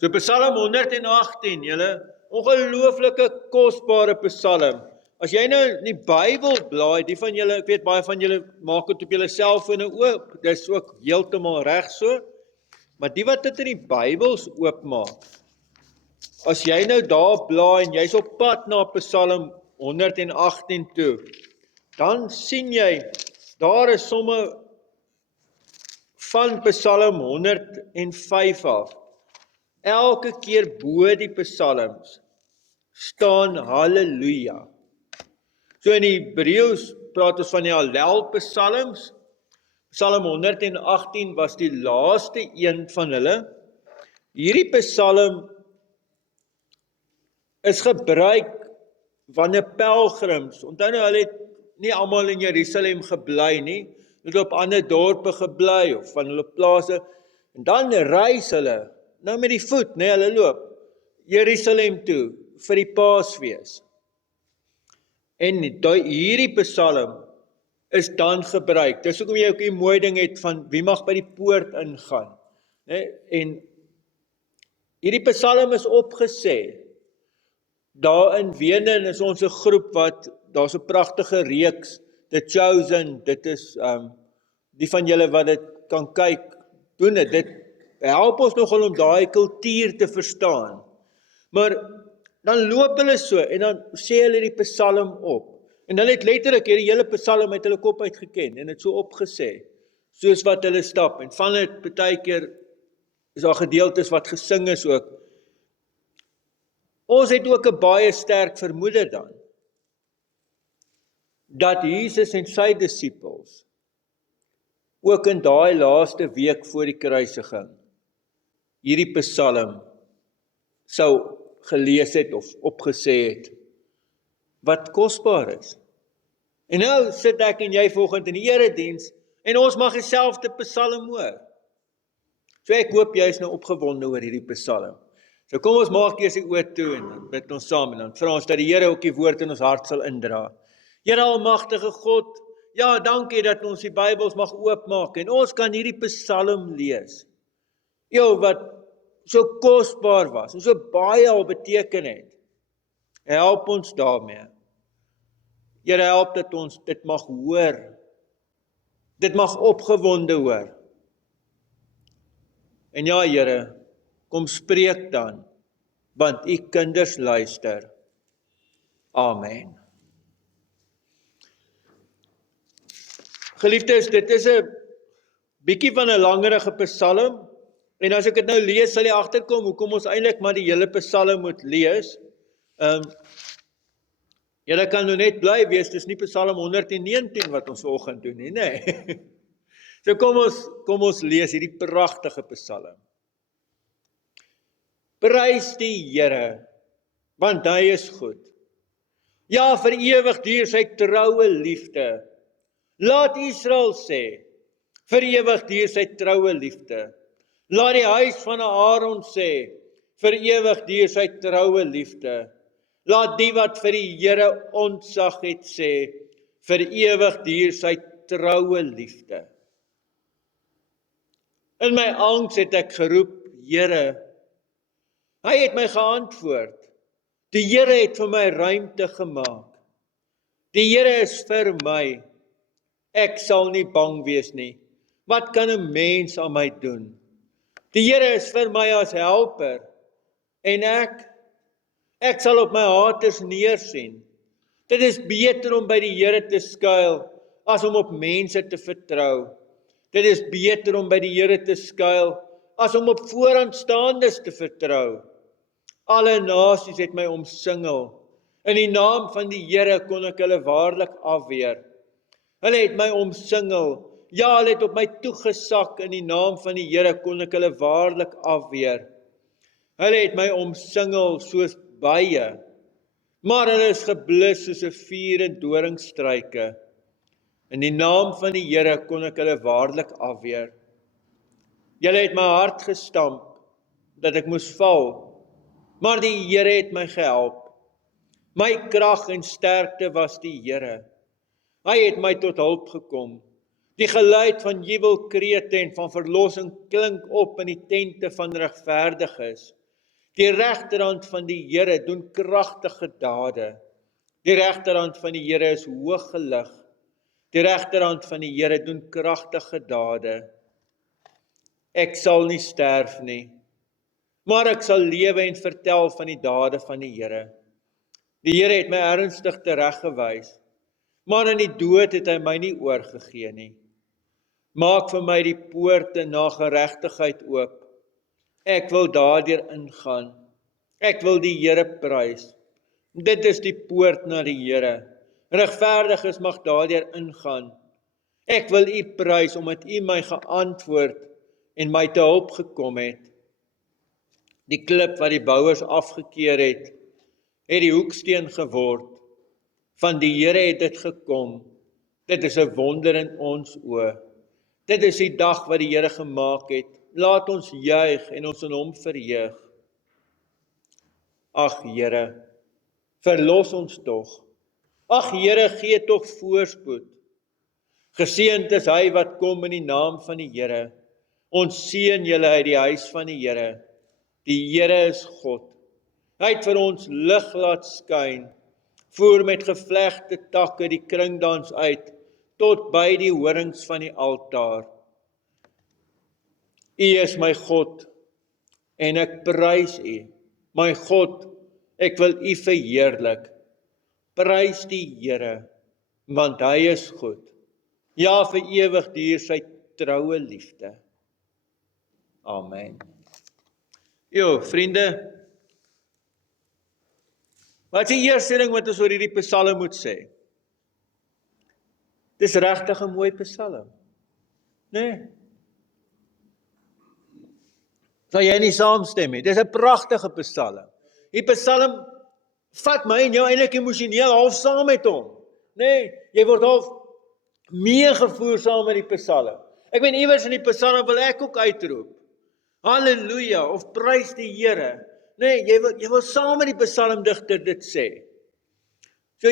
So Psalm 118, julle, ongelooflike kosbare Psalm. As jy nou in die Bybel blaai, die van julle, ek weet baie van julle maak dit op julle selfone oop, dis ook heeltemal reg so, maar die wat dit in die Bybels oopmaak, as jy nou daar blaai en jy's op pad na Psalm 118 toe, dan sien jy, daar is somme van Psalm 105 af, elke keer bo die psalms staan halleluja. So in die Hebreëus praat ons van die Hallel psalms. Psalm 118 was die laaste een van hulle. Hierdie psalm is gebruik wanneer pelgrims, onthou nou, hulle het nie almal in Jerusalem gebly nie, hulle het op ander dorpe gebly, of van hulle plase, en dan reis hulle, nou met die voet, nee, hulle loop, Jerusalem toe, vir die Paasfees. En hierdie psalm is dan gebruik, dis hoekom jy ook die mooi ding het van, wie mag by die poort ingaan, nee? En hierdie psalm is opgesê, daar in Wenen is ons 'n groep wat, daar's 'n pragtige reeks, The Chosen, dit is, die van julle wat dit kan kyk, doen dit help ons nogal om daai kultuur te verstaan. Maar dan loop hulle so, en dan sê hulle die psalm op, en hulle het letterlik die hele psalm uit hulle kop uitgeken, en het so opgesê, soos wat hulle stap, en van dit baie keer is daar gedeeltes wat gesing is ook. Ons het ook 'n baie sterk vermoede dan, dat Jesus en sy disippels ook in daai laaste week voor die kruisiging hierdie psalm sou gelees het of opgesê het, wat kosbaar is. En nou sit ek en jy vanoggend in die erediens, en ons mag dieselfde psalm hoor. So ek hoop jy is nou opgewonde oor hierdie psalm. So kom ons maak eers die oë toe, en dan bid ons saam, en dan vra ons dat die Here ook die woord in ons hart sal indra. Here almagtige God, ja, dankie dat ons die Bybels mag oopmaak, en ons kan hierdie psalm lees. Wat so kosbaar was, en so baie al beteken het. Help ons daarmee. Here, help dat ons dit mag hoor, dit mag opgewonde hoor. En ja, Here, kom spreek dan, want u kinders luister. Amen. Geliefdes, dit is 'n bietjie van 'n langerige psalm, en as ek dit nou lees, sal jy agterkom hoekom ons eintlik maar die hele psalm moet lees. Julle kan nou net bly wees, dis nie Psalm 119 wat ons vanoggend doen nie, nee. So kom ons lees hierdie pragtige psalm. Prys die Here, want hy is goed. Ja, vir ewig duur sy troue liefde. Laat Israel sê, vir ewig duur sy troue liefde. Laat die huis van Aaron sê, vir ewig duur sy troue liefde. Laat die wat vir die Here ontzag het sê, vir ewig duur sy troue liefde. In my angs het ek geroep, Here. Hy het my geantwoord. Die Here het vir my ruimte gemaak. Die Here is vir my. Ek sal nie bang wees nie. Wat kan 'n mens aan my doen? Die Here is vir my as helper. En ek sal op my haters neersien. Dit is beter om by die Here te skuil, as om op mense te vertrou. Dit is beter om by die Here te skuil, as om op vooraanstaandes te vertrou. Alle nasies het my omsingel. In die naam van die Here kon ek hulle waarlik afweer. Hulle het my omsingel. Ja, hulle het op my toegesak. In die naam van die Here kon ek hulle waarlik afweer. Hulle het my omsingel soos baie, maar hulle is geblus soos 'n vuur en doringstruike. In die naam van die Here kon ek hulle waarlik afweer. Julle het my hart gestamp, dat ek moes val, maar die Here het my gehelp. My krag en sterkte was die Here. Hy het my tot hulp gekom. Die geluid van jubelkrete en van verlossing klink op in die tente van regverdiges. Die regterhand van die Here doen kragtige dade. Die regterhand van die Here is hoog gelig. Die regterhand van die Here doen kragtige dade. Ek sal nie sterf nie, maar ek sal lewe en vertel van die dade van die Here. Die Here het my ernstig tereggewys, maar in die dood het hy my nie oorgegee nie. Maak vir my die poorte na geregtigheid oop. Ek wil daardeur ingaan. Ek wil die Here prys. Dit is die poort na die Here. Regverdiges mag daardeur ingaan. Ek wil U prys omdat U my geantwoord en my te hulp gekom het. Die klip wat die bouers afgekeer het die hoeksteen geword. Van die Here het dit gekom. Dit is 'n wonder in ons oë. Dit is die dag wat die Here gemaak het. Laat ons juig en ons in hom verheug. Ag Here, verlos ons tog. Ag Here, gee tog voorspoed. Geseënd is hy wat kom in die naam van die Here. Ons seën julle uit die huis van die Here. Die Here is God. Hy het vir ons lig laat skyn. Voer met gevlegte takke die kringdans uit, tot by die horings van die altaar. U is my God, en ek prys U. My God, ek wil U verheerlik. Prys die Here, want hy is goed. Ja, vir ewig duur sy troue liefde. Amen. Jo, vriende, wat is die eerste ding wat ons oor hierdie psalm moet sê? Dis regtig 'n mooi psalm. Nee. Sal jy nie saamstem nie? Dis 'n pragtige psalm. Die psalm vat my en jou eintlik emosioneel half saam met hom. Nee, jy word half meegevoer saam met die psalm. Ek weet iewers in die psalm wil ek ook uitroep. Halleluja, of prys die Here. Nee, jy wil saam met die psalmdigter dit sê. So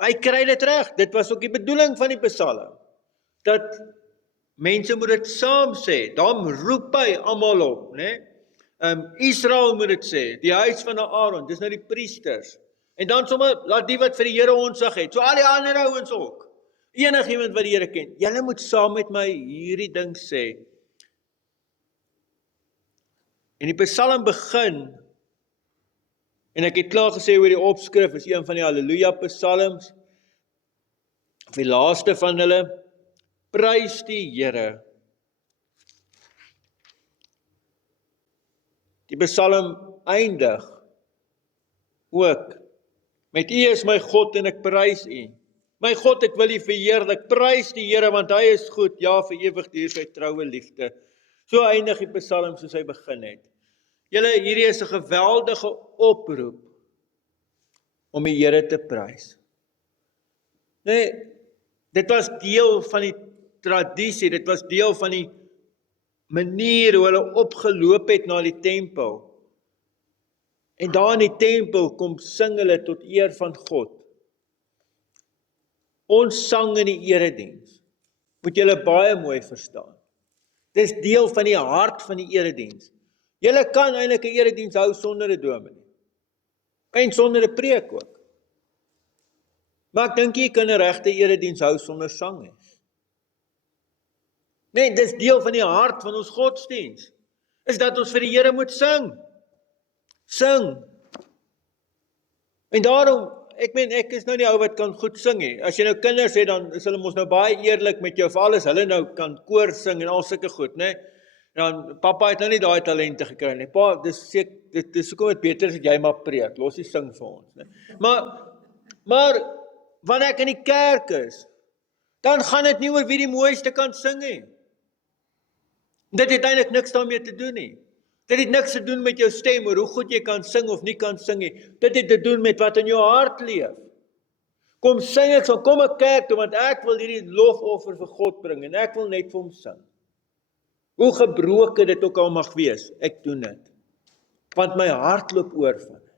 hy kry dit reg. Dit was ook die bedoeling van die psalm. Dat mense moet dit saam sê. Daarom roep hy almal op, né? Israel moet dit sê, die huis van Aaron, dis nou die priesters. En dan sommer laat die wat vir die Here onsag het. So al die ander ouens ook. Enigiemand wat die Here ken. Julle moet saam met my hierdie ding sê. En die psalm begin, en ek het klaar gesê oor die opskrif, is een van die Halleluja psalms, of die laaste van hulle, prys die Here. Die psalm eindig ook met U is my God en ek prys U. My God, ek wil U verheerlik, prys die Here want hy is goed, ja, vir ewig duur sy troue liefde. So eindig die psalm soos hy begin het. Julle, hierdie is 'n geweldige oproep om die Here te prys. Nee, dit was deel van die tradisie, dit was deel van die manier hoe hulle opgeloop het na die tempel. En daar in die tempel kom sing hulle tot eer van God. Ons sang in die erediens, moet julle baie mooi verstaan. Dis deel van die hart van die erediens. Julle kan eintlik 'n erediens hou sonder 'n dominee. En sonder 'n preek ook. Maar ek dink jy kan 'n regte erediens hou sonder sang nie. Nee, dis deel van die hart van ons godsdiens. Is dat ons vir die Here moet sing. Sing. En daarom, ek is nou nie ou wat kan goed sing nie. As jy nou kinders het, dan is hulle mos nou baie eerlik met jou, veral as hulle nou kan koor sing en al sulke goed, né? Dan pappa het nou nie daai talente gekry nie. Pa, dis hoekom dit beter is dat jy maar preek, los die sing vir ons, né? Maar wanneer ek in die kerk is, dan gaan dit nie oor wie die mooiste kan sing nie. Dit het eintlik niks daarmee te doen nie. Dit het niks te doen met jou stem, oor hoe goed jy kan sing of nie kan sing nie. Dit het te doen met wat in jou hart leef. Kom sing ek, so kom ek kerk toe, want ek wil hierdie lofoffer vir God bring, en ek wil net vir hom sing. Hoe gebroken dit ook al mag wees, ek doen dit. Want my hart loop oor van dit.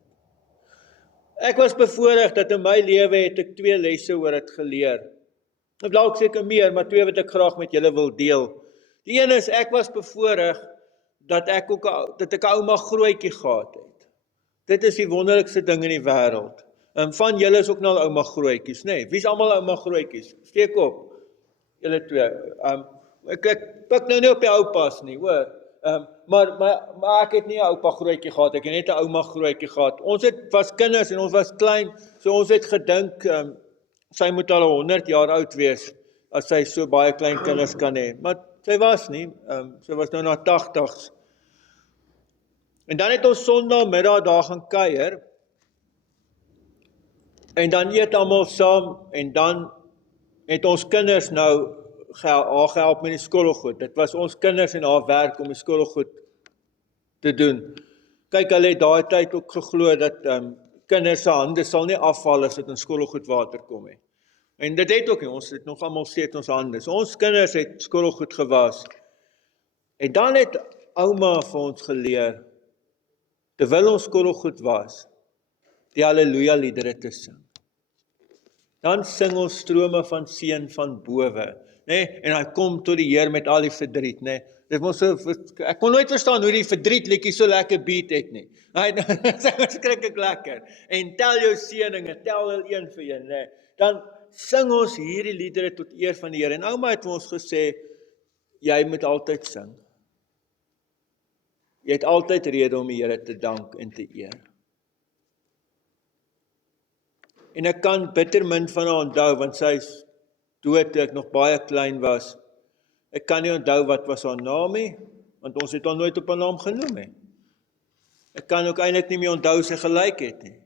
Ek was bevoorreg dat in my lewe het ek 2 lesse oor dit geleer. Ek dalk seker meer, maar 2 wat ek graag met julle wil deel. Die een is, ek was bevoorreg dat ek 'n ouma grootjie gehad het. Dit is die wonderlikste ding in die wêreld. Van julle is ook nou ouma grootjies, nê? Wie is almal ouma grootjies? Steek op. Julle twee. Ek pik nou nie op die oupas nie, hoor. Maar ek het nie 'n oupa grootjie gehad, ek het net 'n ouma grootjie gehad. Ons was kinders en ons was klein, so ons het gedink, sy moet al 100 jaar oud wees, as sy so baie klein kinders kan hê. Maar sy was nie, sy was nou na 80's. En dan het ons Sondagmiddag daar gaan kuier, en dan eet almal saam, en dan het ons kinders nou haar gehelp met die skoolgoed. Dit was ons kinders en haar werk om die skoolgoed te doen. Kyk, hulle het daai tyd ook geglo dat kinders se hande sal nie afval as dit in skoolgoed water kom nie. En dit het ook nie, ons het nog almal steeds ons hande. So ons kinders het skoolgoed gewas. En dan het ouma vir ons geleer, terwyl ons skoolgoed was, die Halleluja liedere te sing. Dan sing ons strome van seën van bowe, nê? En hy kom tot die Heer met al die verdriet, nê? Dit was so, ek kon nooit verstaan hoe die verdriet liedjie so lekker beat het nie. Hy sing verskriklik lekker. En tel jou seëninge, tel wel een vir een, nê? Dan sing ons hierdie liedere tot eer van die Here. En ouma het vir ons gesê, jy moet altyd sing. Jy het altyd rede om die Here te dank en te eer. En ek kan bitter min van haar onthou, want sy is dood toe ek nog baie klein was. Ek kan nie onthou wat was haar naam nie, want ons het haar nooit op haar naam genoem nie. Ek kan ook eintlik nie meer onthou sy gelyk het nie.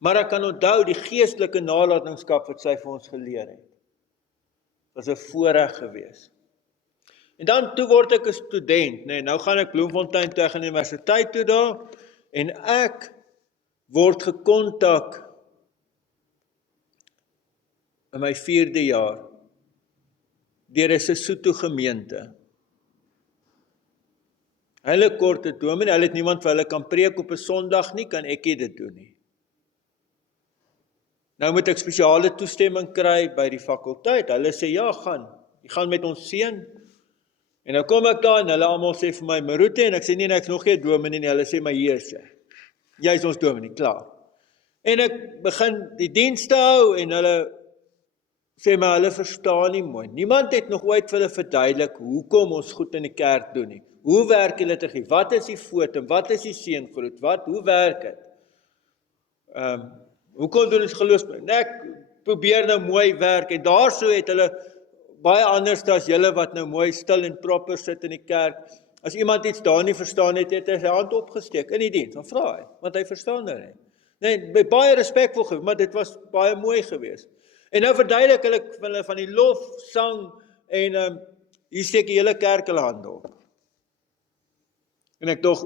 Maar ek kan onthou die geestelike nalatenskap wat sy vir ons geleer het. Dit was 'n voorreg geweest. En dan toe word ek 'n student, nee, nou gaan ek Bloemfontein toe aan die universiteit toe daar, en ek word gekontak in my 4de jaar, deur 'n Sesotho gemeente. Hulle korte dominee, hulle het niemand vir hulle kan preek op 'n Sondag nie, kan ek dit doen nie. Nou moet ek spesiale toestemming kry by die fakulteit. Hulle sê, ja, jy gaan met ons seun. En nou kom ek daar en hulle almal sê vir my, Marute, en ek sê nie, ek's nog geen dominee nie, hulle sê my hier sê. Jy is ons dominee, klaar. En ek begin die dienste hou en hulle sê maar hulle verstaan nie mooi. Niemand het nog ooit vir hulle verduidelik hoekom ons goed in die kerk doen nie. Hoe werk die liturgie? Wat is die fotum? Wat is die seëngroet? Hoe werk dit? Hoekom doen ons geloofsbelijdenis? Ek probeer nou mooi werk en daarso het hulle baie anders as julle wat nou mooi stil en proper sit in die kerk. As iemand iets daar nie verstaan het, het hy sy hand opgesteek in die diens. Dan vra hy, want hy verstaan nou nie. Nee, baie respekvol geweest, maar dit was baie mooi geweest. En nou verduidelik hulle van die lof, sang, en hier steek die hele kerk hulle hande op. En ek dog,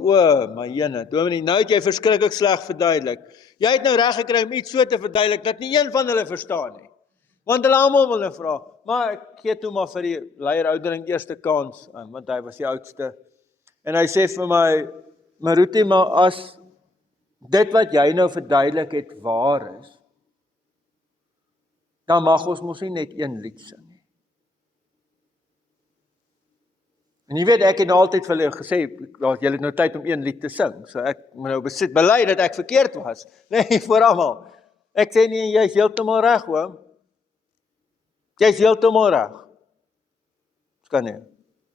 my jene, dominee, nou het jy verskriklik sleg verduidelik. Jy het nou reg gekry om iets so te verduidelik, dat nie een van hulle verstaan nie. Want hulle almal wil nou vra, maar ek gee toe maar vir die leierouderling eerste kans, want hy was die oudste. En hy sê vir my, Marute, maar as dit wat jy nou verduidelik het waar is, dan mag ons mos nie net een lied sing nie. En jy weet, ek het nou altyd vir hulle gesê, jy het nou tyd om een lied te sing, so ek moet nou bely dat ek verkeerd was, nee, voor almal. Ek sê nie, jy is heeltemal reg, hoor. Jy is heeltemal reg. Dit kan nie.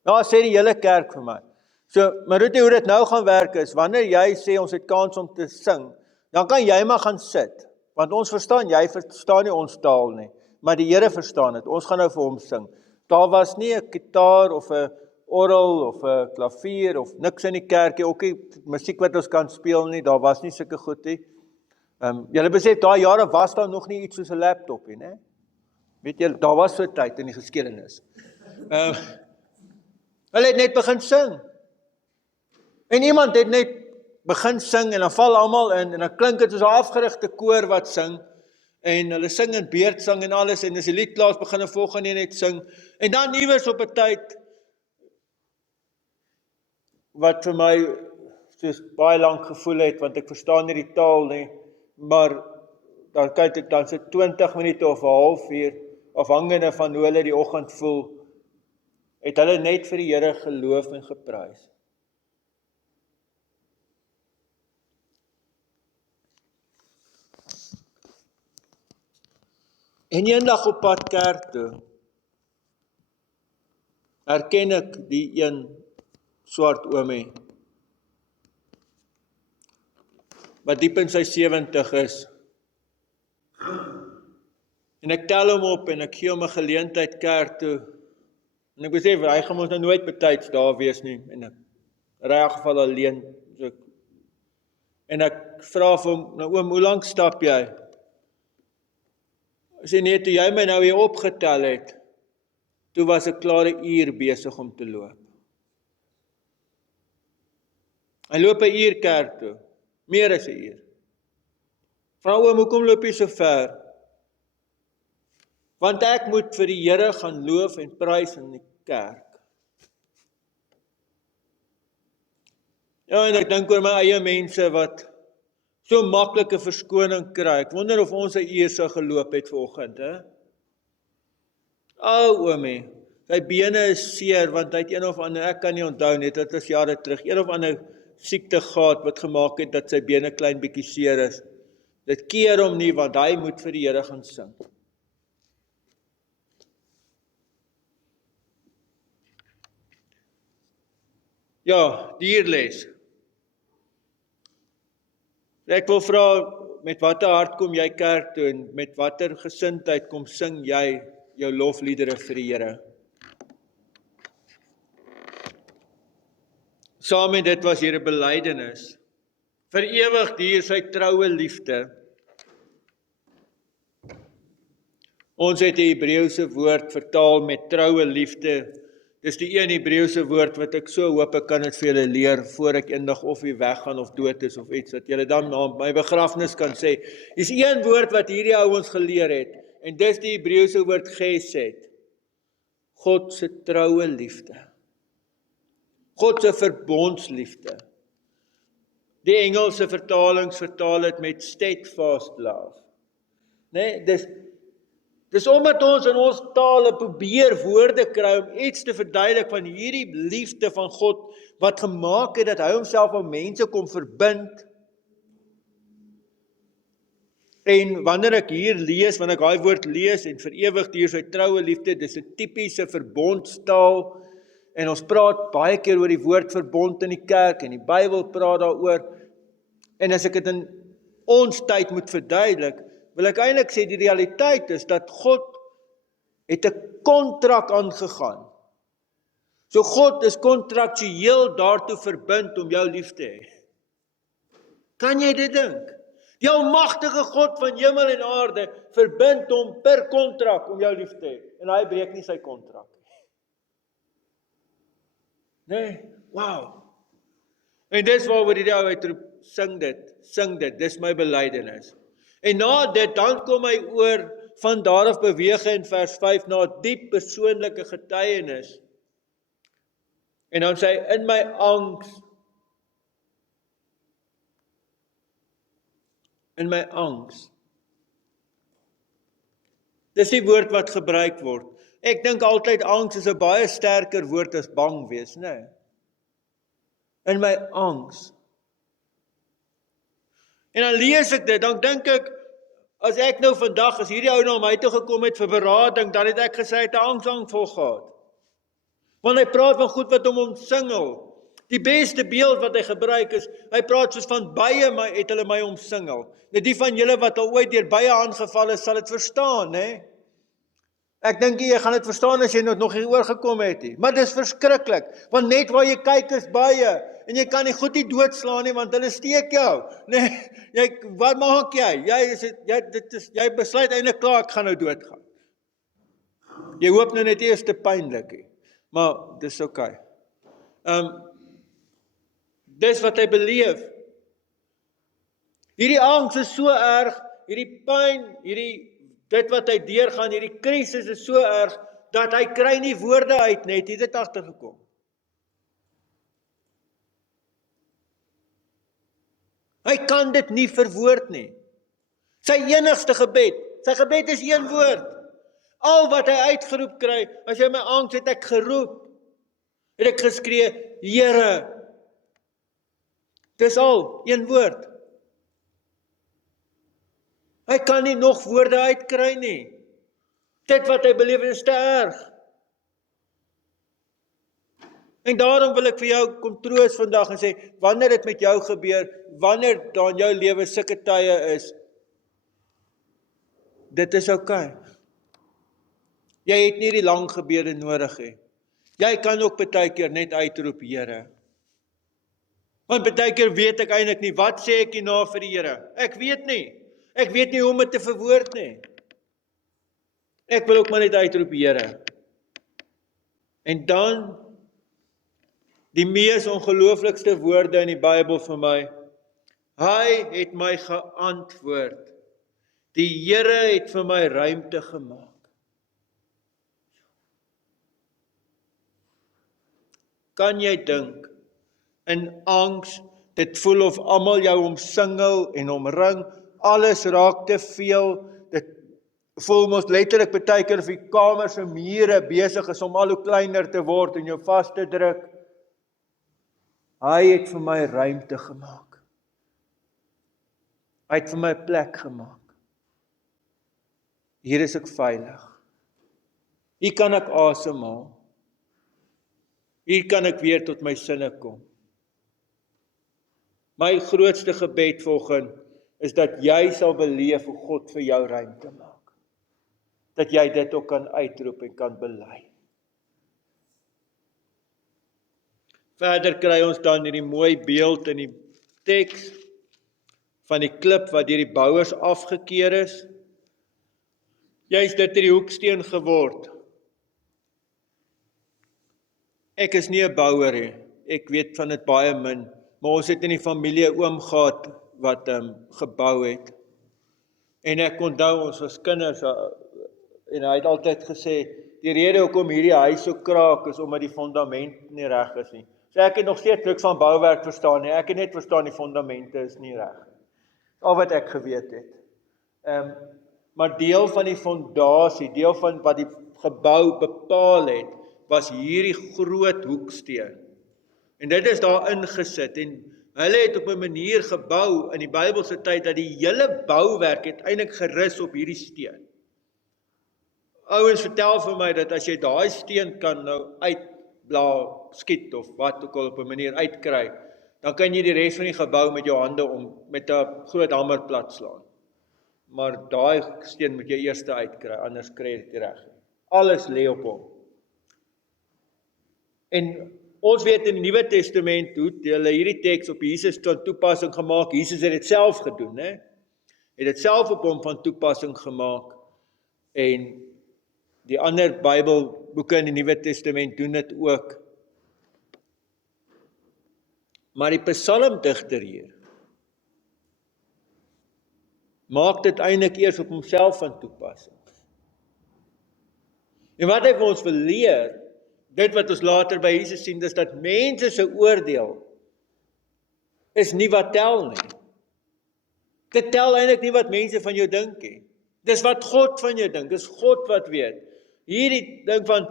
Nou sê die hele kerk vir my. So, Marute, hoe dit nou gaan werk is, wanneer jy sê ons het kans om te sing, dan kan jy maar gaan sit. Want ons verstaan, jy verstaan nie ons taal nie, maar die Here verstaan het, ons gaan nou vir hom sing. Daar was nie 'n gitaar of 'n orgel of 'n klavier of niks in die kerk, ook nie musiek wat ons kan speel nie, daar was nie sulke goed nie. Julle besef, daai jare was daar nog nie iets soos 'n laptop nie, né? Weet jy, daar was so 'n tyd in die geskiedenis. Hulle het net begin sing. En iemand het net begin sing en dan val almal in en dan klink dit soos 'n afgerigte koor wat sing en hulle sing in beurtsang en alles en as die lied klaar is begin 'n volgende een net sing en dan iewers op 'n tyd wat vir my soos baie lank gevoel het want ek verstaan nie die taal nie, maar dan kyk ek dan so 20 minute of 'n halfuur afhangende van hoe hulle die oggend voel, het hulle net vir die Here geloof en geprys. En eendag op pad kerk toe, herken ek die een swart oomie, wat diep in sy 70 is. En ek tel hom op en ek gee hom 'n geleentheid kerk toe. En ek besef, hy gaan ons nou nooit betyds daar wees nie. En ek ry in geval alleen. En ek vra vir hom, nou oom, hoe lank stap jy? Hy sê, nee, toe jy my nou weer opgetel het, toe was ek klaar 'n uur besig om te loop. Hy loop 'n uur kerk toe, meer as 'n uur. Vra oom, hoekom loop jy so ver? Want ek moet vir die Here gaan loof en prys in die kerk. Ja, en ek dink oor my eie mense wat so maklike verskoning kry. Ek wonder of ons 'n uur sou geloop het vanoggend, hè? Oomie, sy bene is seer, want hy het een of ander, ek kan nie onthou net, dit was jare terug, een of ander siekte gehad wat gemaak het dat sy bene klein bietjie seer is. Dit keer hom nie, want hy moet vir die Here gaan sing. Ja, dierles. Ek wil vra, met watter hart kom jy kerk toe en met watter gesindheid kom sing jy jou lofliedere vir die Here? Saam met dit was hier 'n belydenis. Vir ewig duur sy troue liefde. Ons het die Hebreëse woord vertaal met troue liefde. Dis die een Hebreëse woord wat ek so hoop ek kan dit vir julle leer voor ek eendag of hier weggaan of dood is of iets, dat julle dan na my begrafnis kan sê, dis een woord wat hierdie ou ons geleer het, en dis die Hebreëse woord gesed. God se troue liefde. God se verbondsliefde. Die Engelse vertalings vertaal dit met steadfast love. Nee, dis omdat ons in ons tale probeer woorde kry om iets te verduidelik van hierdie liefde van God wat gemaak het dat hy homself aan mense kom verbind. En wanneer ek hier lees, wanneer ek daai woord lees en vir ewig duur sy troue liefde, dis 'n tipiese verbondstaal. En ons praat baie keer oor die woord verbond in die kerk en die Bybel praat daaroor. En as ek dit in ons tyd moet verduidelik, wil ek eintlik sê die realiteit is dat God het 'n kontrak aangegaan. So God is kontraktueel daartoe verbind om jou lief te hê. Kan jy dit dink? Die almagtige God van hemel en aarde verbind hom per kontrak om jou lief te hê. En hy breek nie sy kontrak. Nee, wow. En dis waaroor die ou uitroep, sing dit, dis my belydenis. En na dit, dan kom hy oor van daar af beweeg hy in vers 5 na 'n diep persoonlike getuienis. En dan sê hy, in my angs. Dis die woord wat gebruik word. Ek dink altyd angs is 'n baie sterker woord as bang wees, né? In my angs. En dan lees ek dit, dan dink ek, as ek nou vandag, as hierdie ou na my toe gekom het vir berading, dan het ek gesê, hy het 'n angsaanval gehad. Want hy praat van goed wat hom omsingel. Die beste beeld wat hy gebruik is, hy praat soos van bye, maar het hulle my omsingel. Nou die van julle wat al ooit deur bye aangeval is, sal dit verstaan, né? Ek dink jy gaan dit verstaan as jy nog hier oorgekom het nie. Maar dis verskriklik, want net waar jy kyk is bye, en jy kan nie goed nie doodslaan nie, want hulle steek jou. Nee, wat maak jy? Jy besluit eintlik klaar, ek gaan nou doodgaan. Jy hoop nou net eers te pynlik nie, maar dis okay. Dis wat hy beleef. Hierdie angs is so erg, hierdie pyn, dit wat hy deurgaan, hierdie krisis is so erg, dat hy kry nie woorde uit net, het dit agtergekom. Hy kan dit nie verwoord nie. Sy enigste gebed, sy gebed is een woord. Al wat hy uitgeroep kry, as jy my angs het ek geroep, het ek geskree, Here. Dis al, een woord. Hy kan nie nog woorde uitkry nie. Dit wat hy beleef is te erg. En daarom wil ek vir jou kom troos vandag en sê, wanneer dit met jou gebeur, wanneer daar in jou lewe sulke tye is, dit is oukei. Jy het nie die lang gebede nodig hê. Jy kan ook baie keer net uitroep, Here. Want baie keer weet ek eintlik nie, wat sê ek hierna vir die Here? Ek weet nie. Ek weet nie hoe om dit te verwoord nie. Ek wil ook maar net uitroep, Here. En dan, die mees ongelooflikste woorde in die Bybel vir my, hy het my geantwoord. Die Here het vir my ruimte gemaak. Kan jy dink, in angs, dit voel of almal jou omsingel en omring, alles raak te veel, dit voel mos letterlik baie keer of die kamer se mure besig is om al hoe kleiner te word en jou vas te druk. Hy het vir my ruimte gemaak. Hy het vir my 'n plek gemaak. Hier is ek veilig. Hier kan ek asemhaal. Hier kan ek weer tot my sinne kom. My grootste gebed vanoggend is dat jy sal beleef hoe God vir jou ruimte maak. Dat jy dit ook kan uitroep en kan bely. Verder kry ons dan hierdie mooi beeld in die teks van die klip wat deur die bouers afgekeer is. Jy's dit die hoeksteen geword. Ek is nie 'n bouer nie. Ek weet van dit baie min, maar ons het in die familie 'n oom gehad wat gebou het. En ek onthou ons was kinders en hy het altyd gesê, die rede hoekom hierdie huis so kraak is omdat die fondament nie reg is nie. So ek het nog steeds niks van bouwerk verstaan nie. Ek het net verstaan die fondamente is nie reg. Al wat ek geweet het. Maar deel van die fondasie, deel van wat die gebou bepaal het, was hierdie groot hoeksteen. En dit is daar ingesit en hulle het op 'n manier gebou in die Bybelse tyd dat die hele bouwerk het eintlik gerus op hierdie steen. Ouens vertel vir my dat as jy daai steen kan nou skiet of wat ook al op 'n manier uitkry, dan kan jy die res van die gebou met jou hande met 'n groot hamer plat slaan. Maar daai steen moet jy eers uitkry, anders kry jy dit nie reg. Alles lê op hom. En ons weet in die Nuwe Testament hoe hulle hierdie teks op Jesus tot toepassing gemaak. Jesus het dit self gedoen, hè? Het dit self op hom van toepassing gemaak. En die ander Bybelboeke in die Nuwe Testament doen dit ook. Maar die psalmdigter hier maak dit eintlik eers op homself van toepassing. En wat hy vir ons wil leer, dit wat ons later by Jesus sien, is dat mense se oordeel is nie wat tel nie. Dit tel eintlik nie wat mense van jou dink nie. Dis wat God van jou dink, dis God wat weet. Hierdie ding van,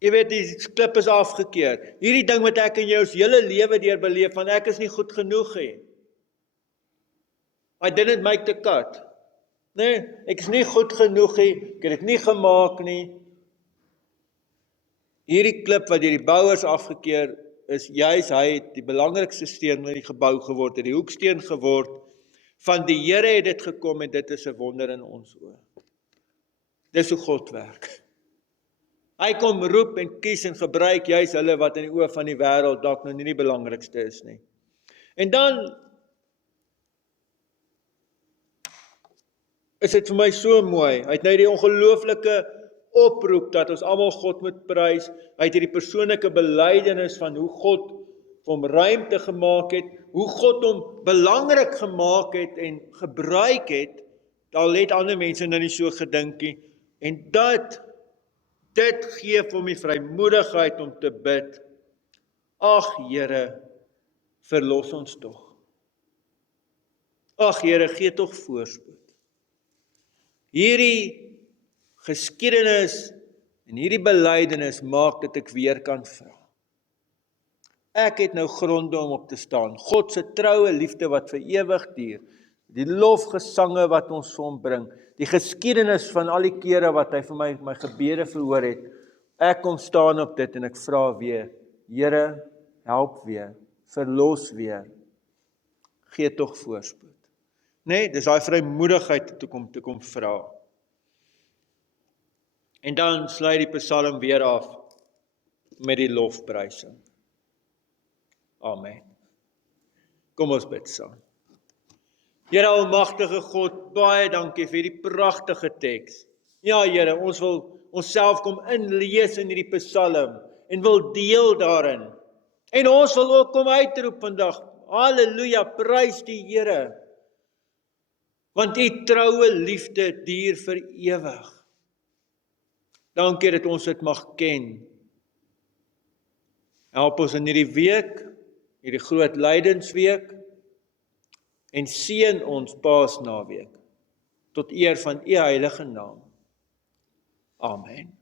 jy weet, die klip is afgekeer. Hierdie ding wat ek en jou ons hele lewe deur beleef, van ek is nie goed genoeg nie. I didn't make the cut. Nee, ek is nie goed genoeg nie, ek het dit nie gemaak nie. Hierdie klip wat deur die bouers afgekeer is, juis hy het die belangrikste steen in die gebou geword, het die hoeksteen geword. Van die Here het dit gekom en dit is 'n wonder in ons oë. Dis hoe God werk. Hy kom roep en kies en gebruik juis hulle wat in die oë van die wêreld dalk nou nie die belangrikste is nie. En dan is dit vir my so mooi. Hy het nou die ongelooflike oproep dat ons almal God moet prys. Hy het hierdie persoonlike belydenis van hoe God vir hom ruimte gemaak het, hoe God hom belangrik gemaak het en gebruik het. Al het ander mense nou nie so gedink nie. En dit gee vir hom die vrymoedigheid om te bid. Ag Here, verlos ons tog. Ag Here, gee tog voorspoed. Hierdie geskiedenis en hierdie belydenis maak dat ek weer kan vra. Ek het nou gronde om op te staan. God se troue liefde wat vir ewig duur. die lofgesange wat ons vir hom bring, die geskiedenis van al die kere wat hy vir my gebede verhoor het. Ek kom staan op dit en ek vra weer, Here, help weer, verlos weer, gee tog voorspoed. Nee, dis daai vrymoedigheid te kom vra. En dan sluit die Psalm weer af met die lofprysing. Amen. Kom ons bid saam. Here almagtige God, baie dankie vir die pragtige teks. Ja Here, ons wil onsself kom inlees in hierdie Psalm en wil deel daarin. En ons wil ook kom uitroep vandag, halleluja, prys die Here. Want U troue liefde duur vir ewig. Dankie dat ons dit mag ken. Help ons in hierdie week, hierdie groot lydensweek, en seën ons Paasnaweek, tot eer van U heilige naam. Amen.